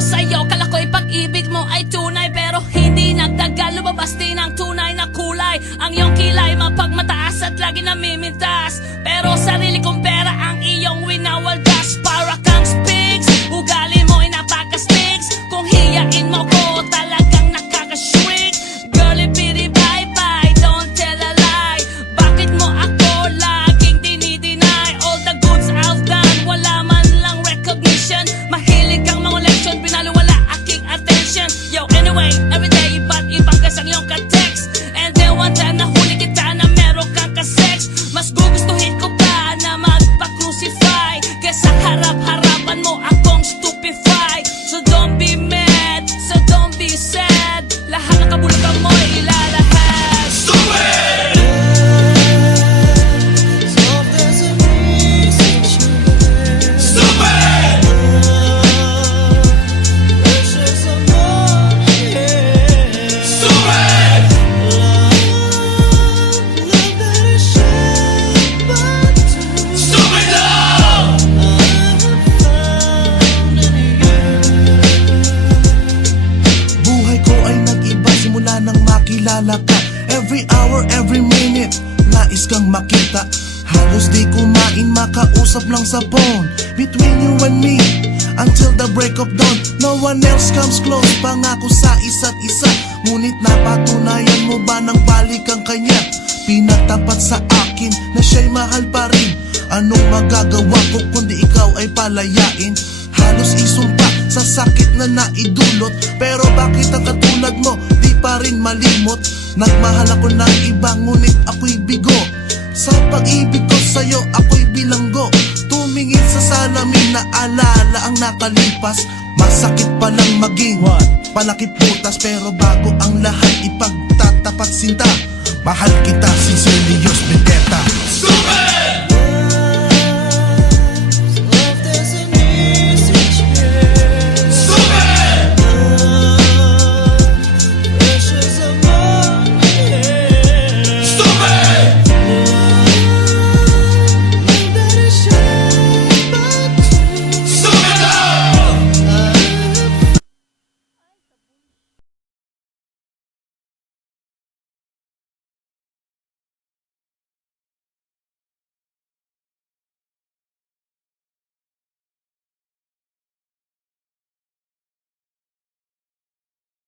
ko sa'yo, kala ko'y pag-ibig mo ay tunay, pero hindi nagtagal, lumabas din ang tunay na kulay. Ang iyong kilay mapagmataas at lagi namimintas, pero sarili kong pera ang iyong winawaldas. Para kang spigs, ugali mo ay napaka-stigs. Kung hiyain mo ko, talagang nakaka-shrink. Girlie pity bye-bye, don't tell a lie. Bakit mo ako laging dinideny? All the goods I've done, wala man lang recognition. Mahilig kang mga leksyon, pinalo wala aking attention. Yo, anyway, everyday iba't ibang kasang iyong ka-text. And then one time nahuli kita na meron kang ka-sex. Mas gugustuhin ko pa na magpa-crucify kesa harap-harapan mo akong stupefy. So don't be mad, so don't be sad. Lahat ng kabulukan mo ilalahad. Stupid! Stupid! Stupid! Stupid love! Buhay ko ay nag-iba simula nang makilala ka. Every hour, every minute, nais kang makita. Halos di kumain, makausap lang sa phone. Between you and me, until the break of dawn. No one else comes close, pangako sa isa't isa. Ngunit napatunayan mo ba nang balik ang kanya? Pinatapat sa akin na siya'y mahal pa rin. Anong magagawa ko kundi ikaw ay palayain? Halos isumpa sa sakit na naidulot, pero bakit ang katulad mo di pa rin malimot? Nagmahal ako ng iba ngunit ako'y bigo. Sa pag-ibig ko sa'yo ako'y bilanggo. Tumingin sa salamin na alala ang nakalipas. Masakit palang maging panakit butas, pero bago ang lahat ipagtatapat sinta. Mahal kita, sincerely, Diyos Vendetta.